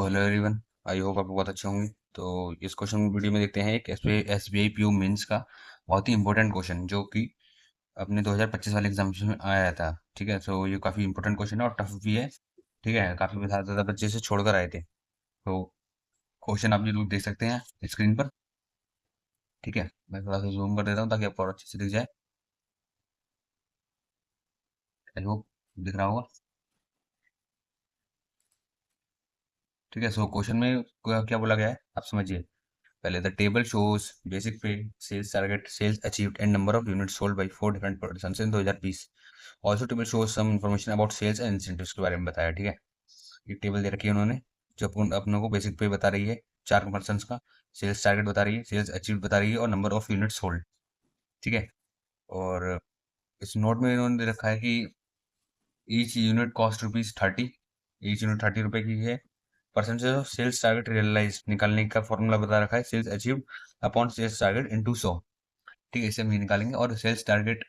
तो hello everyone, I hope आप बहुत अच्छे होंगे। तो इस क्वेश्चन वीडियो में देखते हैं एक एसबीआई पीओ मेंस का बहुत ही इंपॉर्टेंट क्वेश्चन जो कि अपने 2025 वाले एग्जामिनेशन में आया था। ठीक है, सो ये काफी इंपॉर्टेंट क्वेश्चन है और टफ भी है। ठीक है, काफी ज्यादा बच्चे से छोड़कर आए थे। तो क्वेश्चन आप ये लोग देख सकते हैं स्क्रीन पर। ठीक है, मैं थोड़ा सा जूम कर देता हूँ ताकि आपको और अच्छे से दिख जाए। आई होप दिख रहा होगा। ठीक है, सो क्वेश्चन में क्या बोला गया है आप समझिए। पहले the table shows basic pay, sales target, sales achieved and number of unit sold by 4 different person in 2020। Also table shows some information about sales and incentives के बारे में बताया। ठीक है, ये टेबल दे रखी है उन्होंने जो अपनों को बेसिक पे बता रही है 4 पर्सन का, सेल्स टारगेट बता रही है, सेल्स अचीव्ड बता रही है और नंबर ऑफ यूनिट सोल्ड। ठीक है, और इस नोट में इन्होंने दे रखा है कि each unit cost ₹30, each unit 30 रुपए की है। Percentage of sales target realise निकालने का फॉर्मूला बता रखा है, sales achieved upon sales target into 100। ठीक है, इसे हम ये निकालेंगे और सेल्स टारगेट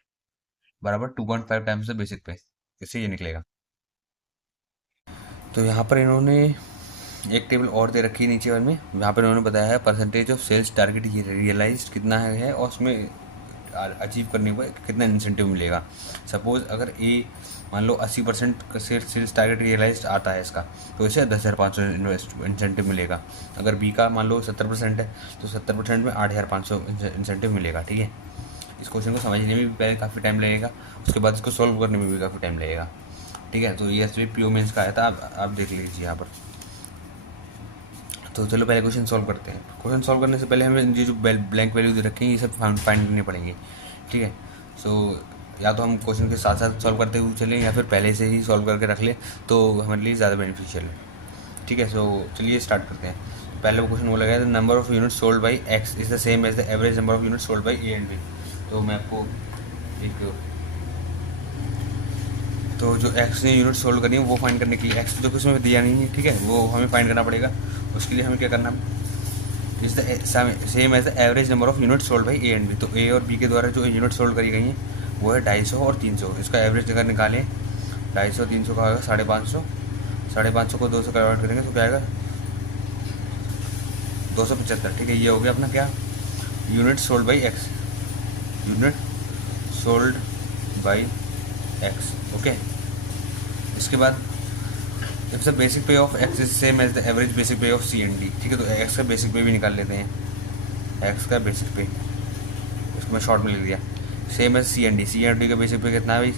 बराबर 2.5 टाइम्स द बेसिक पे, इससे ये निकलेगा। तो यहाँ पर इन्होंने एक टेबल और दे रखी है नीचे वाले में, यहाँ पर इन्होंने बताया है परसेंटेज ऑफ सेल्स टारगेट ये रियलाइज कितना है और उसमें अचीव करने को कितना इंसेंटिव मिलेगा। सपोज अगर ए मान लो 80% का सेल्स टारगेट रियलाइज आता है इसका, तो इसे 10,500 इंसेंटिव मिलेगा। अगर बी का मान लो 70% है तो 70% में 8,500 इंसेंटिव मिलेगा। ठीक है, इस क्वेश्चन को समझने में भी पहले काफ़ी टाइम लगेगा, उसके बाद इसको सॉल्व करने में भी काफ़ी टाइम लगेगा। ठीक है, तो ये एस पी ओ मेंस का आया था, आप देख लीजिए यहाँ पर। तो चलो पहले क्वेश्चन सॉल्व करते हैं। क्वेश्चन सॉल्व करने से पहले हमें ये जो ब्लैंक वैल्यू दे रखे हैं ये सब फाइंड करने पड़ेंगे। ठीक है, सो या तो हम क्वेश्चन के साथ साथ सॉल्व करते हुए चलें या फिर पहले से ही सॉल्व करके रख लें तो हमारे लिए ज़्यादा बेनिफिशियल है। ठीक है, सो चलिए स्टार्ट करते हैं। पहले क्वेश्चन बोला गया the number of unit sold by X is the same as the average number of unit sold by A and B. तो मैं आपको एक तो जो एक्स ने यूनिट सोल्व करनी है वो फाइंड करने के लिए एक्स तो कुछ में दिया नहीं है। ठीक है, वो हमें फाइंड करना पड़ेगा। उसके लिए हमें क्या करना है, is the same as the average number of unit sold by A and B. तो ए और बी के द्वारा जो यूनिट सोल्ड करी गई हैं वो है 250 और 300। इसका एवरेज अगर निकालें 250 300 का होगा 550। 550 को 200 कन्वर्ट करेंगे तो क्या आएगा 275। ठीक है, ये हो गया अपना क्या, unit sold by X, unit sold by X. Okay, इसके बाद if the basic pay of X is same as the average basic pay of C and D. ठीक है, तो एक्स का बेसिक पे भी निकाल लेते हैं। एक्स का बेसिक पे इसको मैं शॉर्ट में लिख दिया, same as C and D. C and D का बेसिक पे कितना है भाई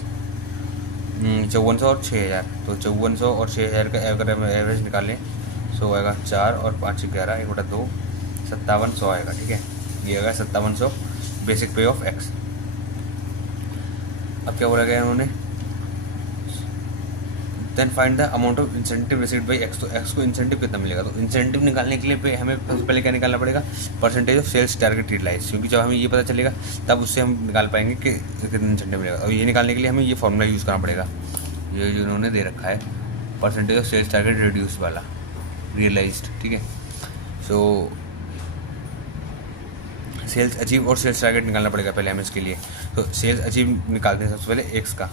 5400 और 6000। तो 5400 और 6000 का अगर हम एवरेज निकालें सो आएगा 4 और 5 11 1/2 5700 आएगा। ठीक है, ये आएगा 5700 बेसिक पे ऑफ एक्स। अब क्या बोला गया उन्होंने, then find the amount of incentive received by X. तो एक्स को इंसेंटिव कितना मिलेगा, तो इंसेंटिव निकालने के लिए हमें सबसे पहले क्या निकालना पड़ेगा, percentage of sales target realise. क्योंकि जब हमें ये पता चलेगा तब उससे हम निकाल पाएंगे कि कितना इंसेंटिव मिलेगा। और ये निकालने के लिए हमें ये फॉर्मूला यूज़ करना पड़ेगा, ये जो उन्होंने दे रखा है percentage of sales target reduce वाला रियलाइज्ड। ठीक है, सो सेल्स अचीव और सेल्स टारगेट निकालना पड़ेगा पहले हमें इसके लिए। तो सेल्स अचीव निकालते हैं सबसे पहले एक्स का।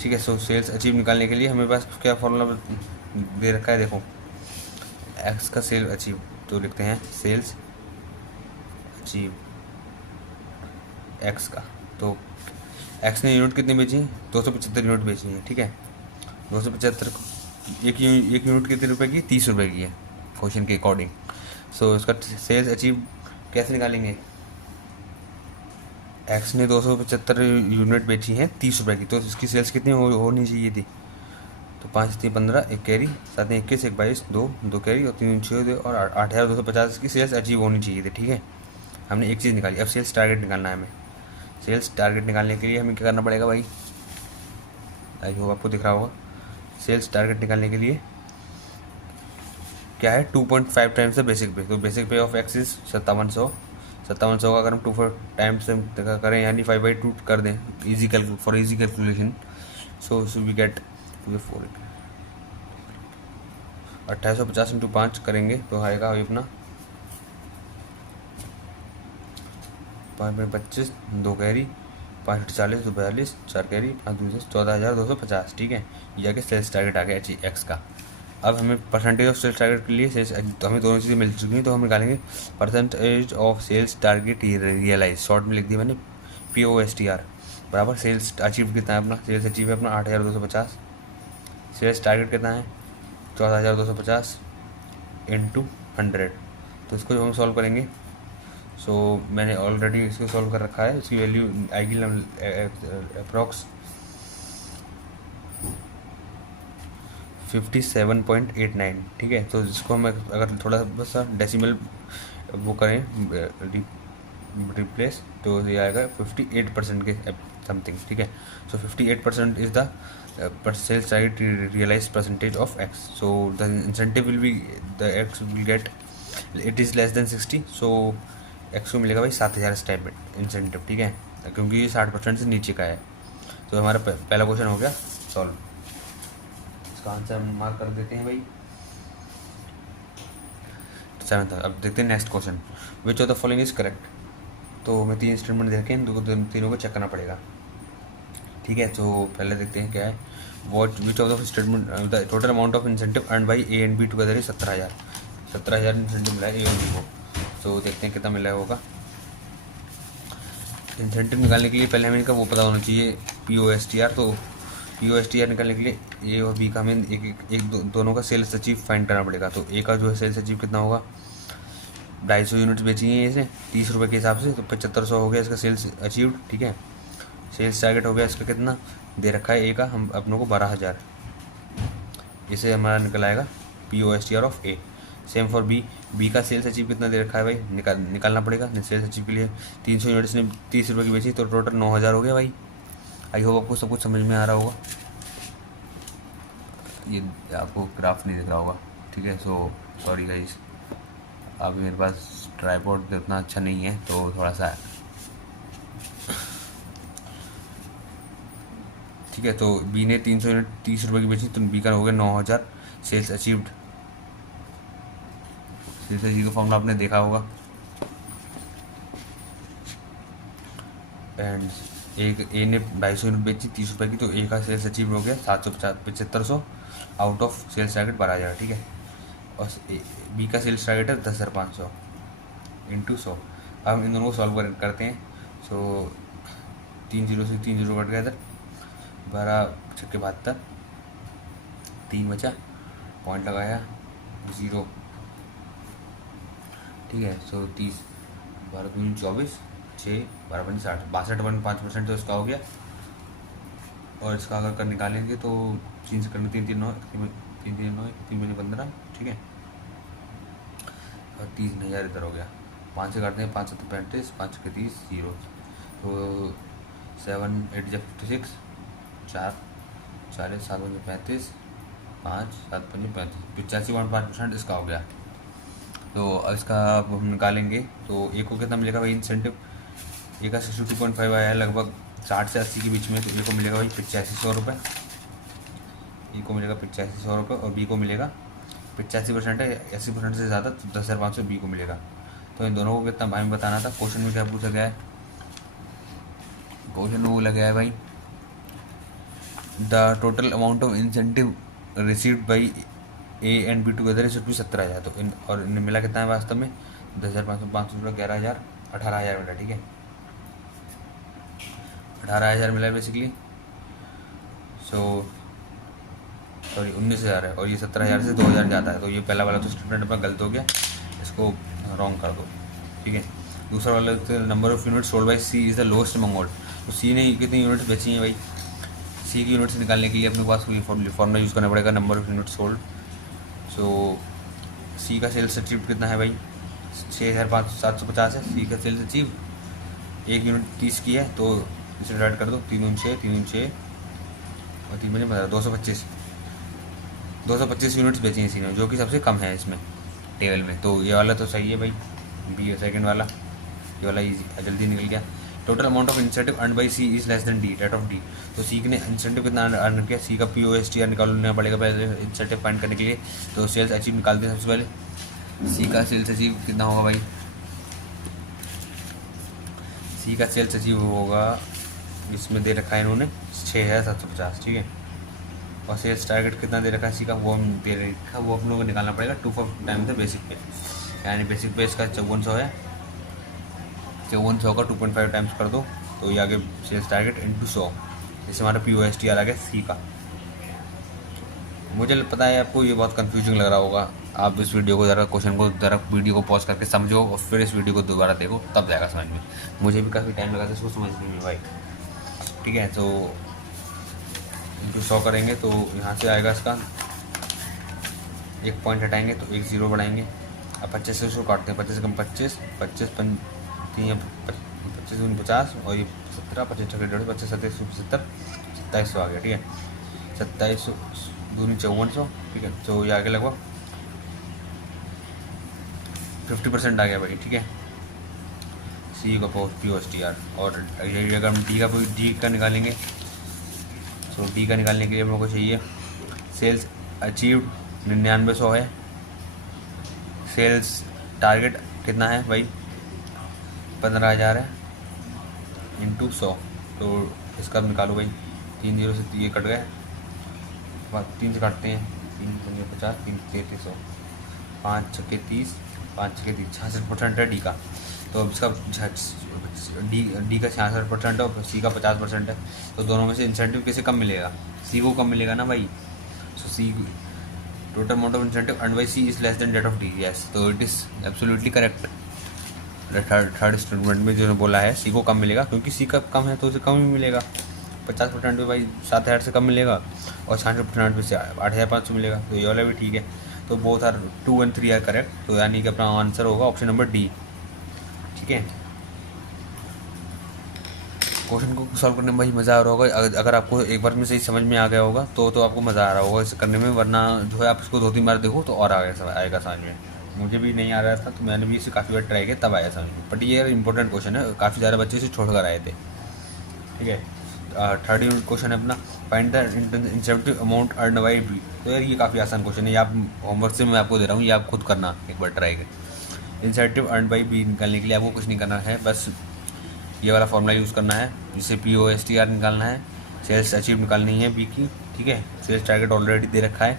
ठीक है, सो सेल्स अचीव निकालने के लिए हमें पास क्या फॉर्मूला दे रखा है, देखो एक्स का सेल अचीव, तो लिखते हैं सेल्स अचीव एक्स का। तो एक्स ने यूनिट कितनी बेची, 275 यूनिट बेची है। ठीक है, 275 एक यूनिट कितने रुपए की, 30 रुपये की है क्वेश्चन के अकॉर्डिंग। सो इसका सेल्स अचीव कैसे निकालेंगे, एक्स ने 275 यूनिट बेची हैं 30 रुपये की, तो इसकी सेल्स कितनी होनी चाहिए थी, तो 5 3 15 1 कैरी 7 21 1 22 2 कैरी और 3 6 2 और 8,250 की सेल्स अचीव होनी चाहिए थी। ठीक है, हमने एक चीज़ निकाली। अब सेल्स टारगेट निकालना है हमें। सेल्स टारगेट निकालने के लिए हमें क्या करना पड़ेगा भाई, आई होप आपको दिख रहा होगा। सेल्स टारगेट निकालने के लिए क्या है 2.5 टाइम्स द बेसिक पे। तो basic pay of X is 5700। 5700 का अगर हम 2 टाइम्स करें यानी 5/2 कर दें easy for easy calculation, so we get 2850 into 5 करेंगे तो आएगा अभी अपना 5 में 25 2 कैरी 5 40 2 42 4 कैरी 5 2 14,250। ठीक है, ये आगे सेल्स टारगेट आ गया एक्स का। अब हमें परसेंटेज ऑफ सेल्स टारगेट के लिए सेल्स, तो हमें दोनों चीज़ें मिल चुकी हैं, तो हम निकालेंगे percentage of sales target realise, short में लिख दिया मैंने POSTR बराबर सेल्स अचीव कितना है अपना, सेल्स अचीव है अपना 8,250, सेल्स टारगेट कितना है 14,250 इंटू 100। तो इसको जो हम सॉल्व करेंगे, सो मैंने ऑलरेडी इसको सॉल्व कर रखा है, इसकी वैल्यू आएगी अप्रॉक्स 57.89। ठीक है, तो इसको हम अगर थोड़ा बस डेसिमल वो करें रिप्लेस, तो ये आएगा 58% के समथिंग। ठीक है, so 58% is the sales target realise percentage of X, so the incentive will be the X will get it is less than 60, so X को मिलेगा भाई 7,000 स्टेप इंसेंटिव। ठीक है, क्योंकि ये 60% से नीचे का है। तो हमारा पहला क्वेश्चन हो गया सॉल्व, इसका आंसर हम मार्क कर देते हैं भाई 7। अब देखते हैं next question, which of the following is correct. तो हमें 3 स्टेटमेंट देखे हैं, तीनों को चेक करना पड़ेगा। ठीक है, तो पहले देखते हैं क्या है, what which of the statement the total amount of incentive earn by A and be together is 17,000। 17,000 incentive मिला है ए और बी को, तो देखते हैं कितना मिला होगा। इंसेंटिव निकालने के लिए पहले हमें इनका वो पता होना चाहिए POSTR। तो POSTR निकालने के लिए ए और बी का हमें दोनों का सेल्स अचीव फाइंड करना पड़ेगा। तो ए का जो है सेल्स अचीव कितना होगा, 250 यूनिट्स बेची है इसे 30 रुपये के हिसाब से, तो 7500 हो गया इसका सेल्स अचीव्ड। ठीक है, सेल्स टारगेट हो गया इसका कितना दे रखा है ए का, हम अपनों को 12,000, इसे हमारा निकल आएगा POSTR of A. Same for B का सेल्स अचीव कितना दे रखा है भाई, निकालना पड़ेगा। सेल्स अचीव के लिए 300 यूनिट्स ने 30 रुपये की बेची, तो टोटल 9,000 हो गया भाई। आई होप आपको सब कुछ समझ में आ रहा होगा। ये आपको ग्राफ नहीं दिख रहा होगा, ठीक है, सो सॉरी गाइस, अभी मेरे पास ट्राइपॉड इतना अच्छा नहीं है, तो थोड़ा सा ठीक है। तो बी ने 300 यूनिट 30 रुपये की बेची, तो बी का हो गया 9,000 सेल्स अचीव्ड। सेल्स अचीव का फॉर्मूला आपने देखा होगा, एंड एक ए ने 250 यूनिट बेची 30 रुपये की, तो ए का सेल्स अचीव हो गया 750 आउट ऑफ सेल्स टारगेट 12,000। ठीक है, और बी का सेल्स टारगेट है 10,500 इंटू 100। अब हम इन दोनों को सॉल्व करते हैं। सो 3 0 से 3 0 कट गया इधर, 12 छक्के 72, 3 बचा, पॉइंट लगाया 0। ठीक है, सो 30 12 दूनी 24, 6 12 5 60, 62.5% तो इसका हो गया। और इसका अगर कर निकालेंगे तो 3 से करने 3 3 9 3 3 9 3 5 15। ठीक है, और 30,000 इधर हो गया। 5 से काटते हैं, 5 7 35, 5 के 30 0, तो 7 8 जब 56, 4 40 7 5 35, 5 7 5 35, 85.5% इसका हो गया। तो अब इसका अब हम निकालेंगे, तो ए को कितना मिलेगा भाई इंसेंटिव, ए का 62.5 आया है लगभग 60 से 80 के बीच में, तो ए को मिलेगा भाई 8500 रुपये, ए को मिलेगा 8500 रुपये, और बी को मिलेगा 85% है, 80% से ज़्यादा, तो 10,500 बी को मिलेगा। तो इन दोनों को कितना भाई बताना था। क्वेश्चन में क्या पूछा गया है, क्वेश्चन में बोला गया है भाई the total amount of incentive received by A and be together is 17,000। तो और इन्हें मिला कितना है वास्तव में 10,500, 500 रुपये 11,000, 18,000 मिला। ठीक है, 18,000 मिला बेसिकली, सो सॉरी 19,000 है, और ये 17,000 से 2,000 ज़्यादा है, तो ये पहला वाला तो स्टेटमेंट अपना गलत हो गया, इसको रॉन्ग कर दो। ठीक है, दूसरा वाला number of unit sold by C is the lowest among all. तो सी ने कितनी यूनिट्स बेची हैं भाई, सी की यूनिट्स निकालने के लिए अपने पास कोई फॉर्मूला यूज़ करना पड़ेगा, नंबर ऑफ यूनिट सोल्ड। सो सी का सेल्स अचीव कितना है भाई, 6,750 है सी का सेल्स अचीव। एक यूनिट 30 की है, तो इसे डिवाइड कर दो, 3 6 3 6 और 3 15 225 यूनिट्स बेची हैं सी ने, जो कि सबसे कम है इसमें टेबल में। तो ये वाला तो सही है भाई, बी है सेकेंड वाला, ये वाला ईजी जल्दी निकल गया। Total amount of incentive earn by C is less than D, rate of D. तो सी ने इंसेंटिव कितना अर्न किया, सी का POSTR निकालना पड़ेगा पहले इंसेंटिव फाइंड करने के लिए। तो सेल्स अचीव निकालते हैं सबसे पहले। सी का सेल्स अचीव कितना होगा भाई, सी का सेल्स अचीव होगा, इसमें दे रखा है इन्होंने 6,750। ठीक है, और सेल्स टारगेट कितना दे रखा है सी का, वो हम दे रखा है, वो हम लोग को निकालना पड़ेगा 2 टाइम्स द बेसिक पे, यानी बेसिक पे इसका 5400 है, 5400 का 2.5 टाइम्स कर दो तो ये आगे सेल्स टारगेट इंटू 100, जैसे हमारा POSTR आ गया सी का। मुझे पता है आपको ये बहुत कंफ्यूजिंग लग रहा होगा, आप इस वीडियो को ज़रा क्वेश्चन को ज़रा वीडियो को पॉज करके समझो और फिर इस वीडियो को दोबारा देखो, तब जाएगा समझ में। मुझे भी काफ़ी टाइम लगा था इसको समझने में भाई। ठीक है, तो इंटू 100 करेंगे तो यहाँ से आएगा इसका 1 पॉइंट हटाएंगे तो 1 0 बढ़ाएंगे। अब 25 से उसको काटते हैं, 25 कम 25, 25 3 25 50 और ये 17, 25 छः 150, 25 27 70, 2700 आ गया। ठीक है, 2700 दूनी 5400। ठीक है, तो ये आगे लगभग 50% आ गया भाई। ठीक है, सी का POSTR। और यही अगर हम डी का निकालेंगे तो डी का निकालने के लिए हम लोग को चाहिए सेल्स अचीव्ड 9900 है, सेल्स टारगेट कितना है भाई 15,000 है, इंटू 100। तो इसका निकालो भाई, 3 0 से ये कट गए, 3 से काटते हैं, 3 50, 3 3300, 5 छक्के 30, 5 छक्के 30, 66% है डी का। तो अब इसका डी का 66% है और सी का 50% है, तो दोनों में से इंसेंटिव किसे कम मिलेगा, सी को कम मिलेगा ना भाई। So C total amount of incentive earned by C is less than that of D. Yes, तो it is absolutely correct. Third statement में जो बोला है सी को कम मिलेगा, क्योंकि सी का कम है तो उसे कम ही मिलेगा। 50% पे भाई 7,000 से कम मिलेगा और 66% पे से 8,500 मिलेगा, तो ये वाला भी ठीक है। तो बोथ आर 2 और 3 आर करेक्ट, तो यानी कि अपना आंसर होगा ऑप्शन नंबर डी। ठीक है, क्वेश्चन को सॉल्व करने में भाई मज़ा आ रहा होगा। अगर आपको एक बार में सही समझ में आ गया होगा तो आपको मज़ा आ रहा होगा इसे करने में, वरना जो है आप इसको 2-3 बार देखो तो और आएगा समझ में। मुझे भी नहीं आ रहा था तो मैंने भी इसे काफ़ी बार ट्राई किया तब आया समझ में। बट ये इंपॉर्टेंट क्वेश्चन है, काफ़ी ज़्यादा बच्चे इसे छोड़ कर आए थे। ठीक है, थर्ड यूनिट क्वेश्चन है अपना, find the incentive amount earn by B. तो यार ये काफ़ी आसान क्वेश्चन है, ये आप होमवर्क से मैं आपको दे रहा हूँ, ये आप खुद करना एक बार ट्राई कर। इंसेंटिव अर्न बाय बी निकालने के लिए आपको कुछ नहीं करना है, बस ये वाला फॉर्मूला यूज़ करना है, जिससे POSTR निकालना है, सेल्स अचीव निकालनी है बी की। ठीक है, सेल्स टारगेट ऑलरेडी दे रखा है,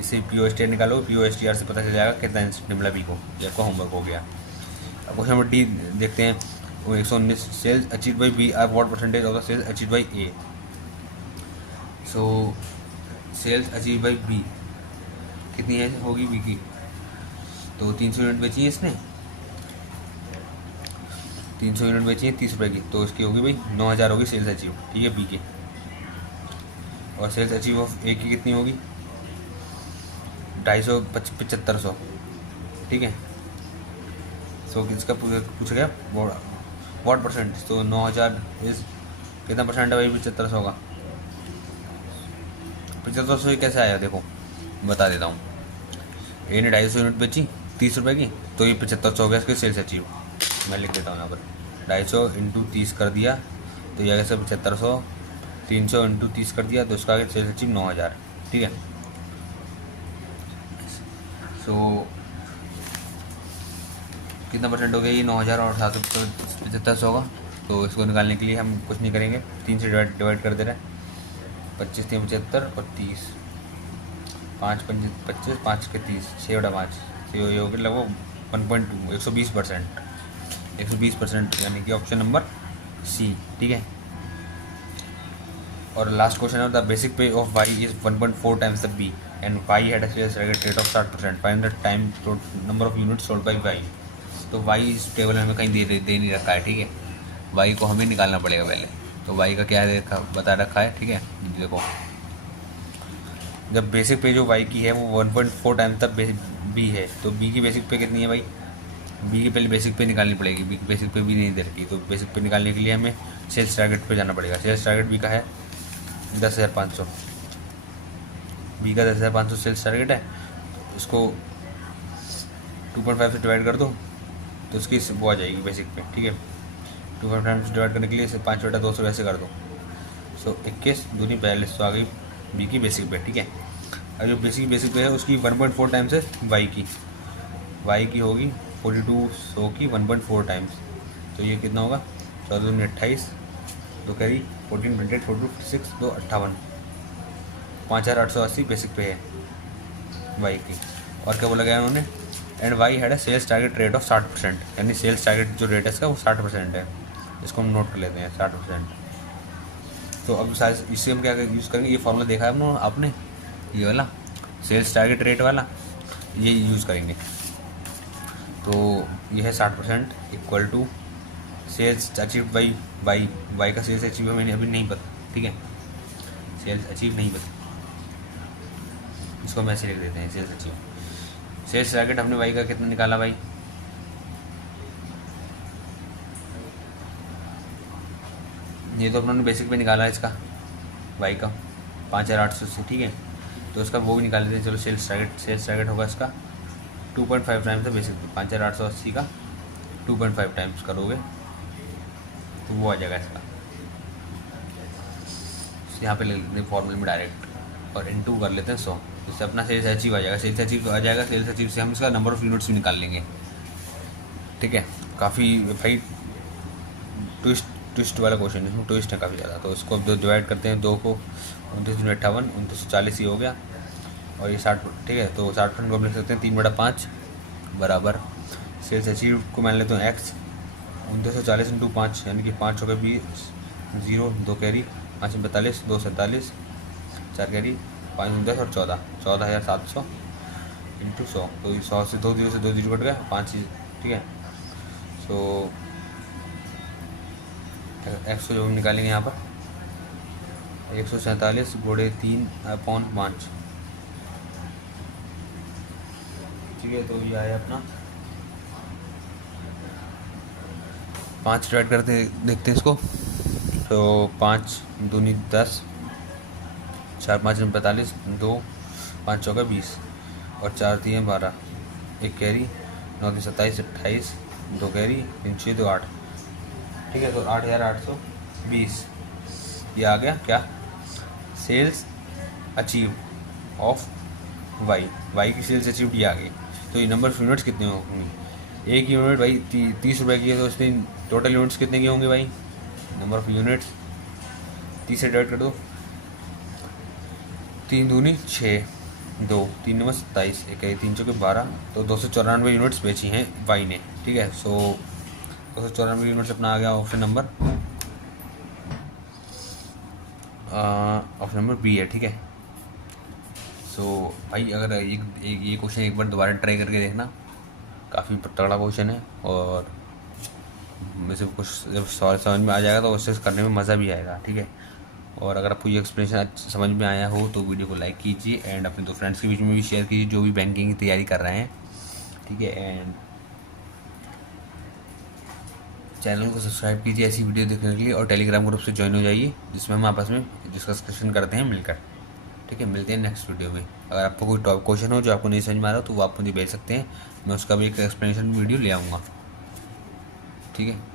इससे POSTR निकालो, POSTR से पता चल जाएगा कितना इंसेंटिव मिला बी को। ये आपका होमवर्क हो गया। अब क्वेश्चन नंबर डी देखते हैं, वो 119, sales achieve by B are what percentage of the sales achieve by A. So sales achieve by B कितनी है होगी बी की, तो 300 यूनिट बेची है इसने, 300 यूनिट बेची है 30 रुपये की, तो इसकी होगी भाई 9,000 होगी सेल्स अचीव। ठीक है, बी की। और सेल्स अचीव ऑफ ए की कितनी होगी 250 7500। ठीक है, सो इसका पूछा गया व्हाट परसेंट, तो 9,000 इज कितना परसेंट है भाई 7500 का। 7500 कैसे आया देखो बता देता हूँ। ए ने 250 यूनिट बेची 30 रुपये की, तो ये 7500 हो गया इसके सेल्स अचीव। मैं लिख देता हूँ यहाँ पर, 250 इंटू 30 कर दिया तो यह कैसे 7500, 300 इंटू 30 कर दिया तो इसका आगे सेल्स अचीव 9,000। ठीक है, सो कितना परसेंट हो गया ये 9,000 और 7500 का। तो इसको निकालने के लिए हम कुछ नहीं करेंगे, 3 से डिवाइड कर दे रहे हैं, 25 3 75 और 30, 5 5 25, 5 के 30, 6/5, तो ये हो गया लगभग 1.2 120%, 120%, यानी कि ऑप्शन नंबर सी। ठीक है, और लास्ट क्वेश्चन है, the basic pay of Y is 1.4 times the B and Y had a sales rate of 60%, find the time number of unit sold by Y. तो वाई इस table में हमें कहीं दे नहीं रखा है। ठीक है, वाई को हमें निकालना पड़ेगा पहले। तो वाई का क्या बता रखा है। ठीक है, देखो जब बेसिक पे जो वाई की है वो 1.4 टाइम्स तक बी है, तो बी की बेसिक पे कितनी है भाई, बी की पहले बेसिक पे निकालनी पड़ेगी, बी की बेसिक पे भी नहीं दे रखी, तो बेसिक पे निकालने के लिए हमें सेल्स टारगेट पे जाना पड़ेगा। सेल्स टारगेट बी का है 10,500, बी का 10,500 सेल्स टारगेट है, तो इसको 2.5 से डिवाइड कर दो तो उसकी वो आ जाएगी बेसिक पे। ठीक है, 2.5 से डिवाइड करने के लिए इसे 5/200 वैसे कर दो, सो 21 दूनी 42 तो आ गई बी की बेसिक पे। ठीक है, अब जो बेसिक पे है उसकी 1.4 टाइम्स है वाई की होगी 4200 की 1.4 टाइम्स, तो ये कितना होगा 14 दूनी 28, तो करी 14 28 46 तो 58, 5,880 बेसिक पे है वाई की। और क्या बोला गया है उन्होंने, and Y had a sales target rate of 60%, यानी सेल्स टारगेट जो रेट है इसका वो 60% है। इसको हम नोट कर लेते हैं 60%। तो अब इससे हम क्या यूज़ करेंगे, ये फॉर्मूला देखा है आपने ये वाला सेल्स टारगेट रेट वाला, ये यूज़ करेंगे। तो ये है 60% equal to sales achieve by Y. Y का सेल्स अचीव मैंने अभी नहीं पता, ठीक है, सेल्स अचीव नहीं पता, इसको हम ऐसे लिख देते हैं सेल्स अचीव। सेल्स टारगेट हमने वाई का कितना निकाला भाई, ये तो अपने बेसिक पे निकाला है इसका वाई का 5,880 ठीक है। तो इसका वो भी निकाल लेते हैं, चलो सेल्स टारगेट होगा इसका 2.5 टाइम्स है बेसिक पे, 5,880 का 2.5 टाइम्स करोगे तो वो आ जाएगा इसका। यहाँ पे ले लेते हैं फॉर्मूले में डायरेक्ट और इनटू कर लेते हैं 100, इससे अपना सेल्स अचीव आ जाएगा। सेल्स अचीव आ जाएगा, सेल्स अचीव से हम इसका नंबर ऑफ यूनिट्स भी निकाल लेंगे, ठीक है। काफ़ी भाई ट्विस्ट वाला क्वेश्चन है, इसमें ट्विस्ट है काफ़ी ज़्यादा। तो इसको अब डिवाइड करते हैं 2 को, 29,58 2940 ही हो गया, और ये 60 ठीक है। तो 60% को हम लिख सकते हैं 3/5 बराबर सेल्स अचीव को मान लेते हैं एक्स 2940 इंटू 5, यानी कि 5 हो गए 20, 0 2 कैरी 5 में 42 2 47 4 कैरी 5 10 और 14,700 इंटू 100। तो 100 से 2 0 से 2 0 कट गया 5, ठीक है। सो एक्स को जो हम निकालेंगे यहाँ पर 147 गुणे 3/5, ठीक है। तो ये आया अपना 5 डिवाइड करते देखते हैं इसको। तो 5 दूनी 10, 4 5 45 2 5 चौका 20 और 4 3 12, 1 कैरी 9 3 27 28 2 कैरी 3 6 2 8, ठीक है। तो 8,820 ये आ गया क्या, सेल्स अचीव ऑफ वाई की सेल्स अचीव ये आ गई। तो ये नंबर ऑफ यूनिट्स कितने होंगे, एक यूनिट भाई 30 रुपये की है, तो उसमें टोटल यूनिट्स कितने की होंगे भाई, नंबर ऑफ यूनिट्स 30 से डिवाइड कर दो, 3 दूनी 6 2 3 9 27 1 3 चौके 12, तो 294 यूनिट्स बेची हैं वाई ने, ठीक है। सो 294 यूनिट्स अपना आ गया ऑप्शन नंबर बी है, ठीक है। सो भाई अगर ये क्वेश्चन एक बार दोबारा ट्राई करके देखना, काफ़ी तगड़ा क्वेश्चन है, और वैसे कुछ जब सवाल समझ में आ जाएगा तो उससे करने में मज़ा भी आएगा, ठीक है। और अगर आपको ये एक्सप्लेनेशन समझ में आया हो तो वीडियो को लाइक कीजिए एंड अपने 2 फ्रेंड्स के बीच में भी शेयर कीजिए जो भी बैंकिंग की तैयारी कर रहे हैं, ठीक है। एंड चैनल को सब्सक्राइब कीजिए ऐसी वीडियो देखने के लिए, और टेलीग्राम ग्रुप से ज्वाइन हो जाइए जिसमें हम आपस में डिस्कशन करते हैं मिलकर, ठीक है। मिलते हैं नेक्स्ट वीडियो में। अगर आपको कोई टॉप क्वेश्चन हो जो आपको नहीं समझ में आ रहा तो वो आप मुझे भेज सकते हैं, मैं उसका भी एक एक्सप्लेनेशन वीडियो ले आऊँगा, ठीक है।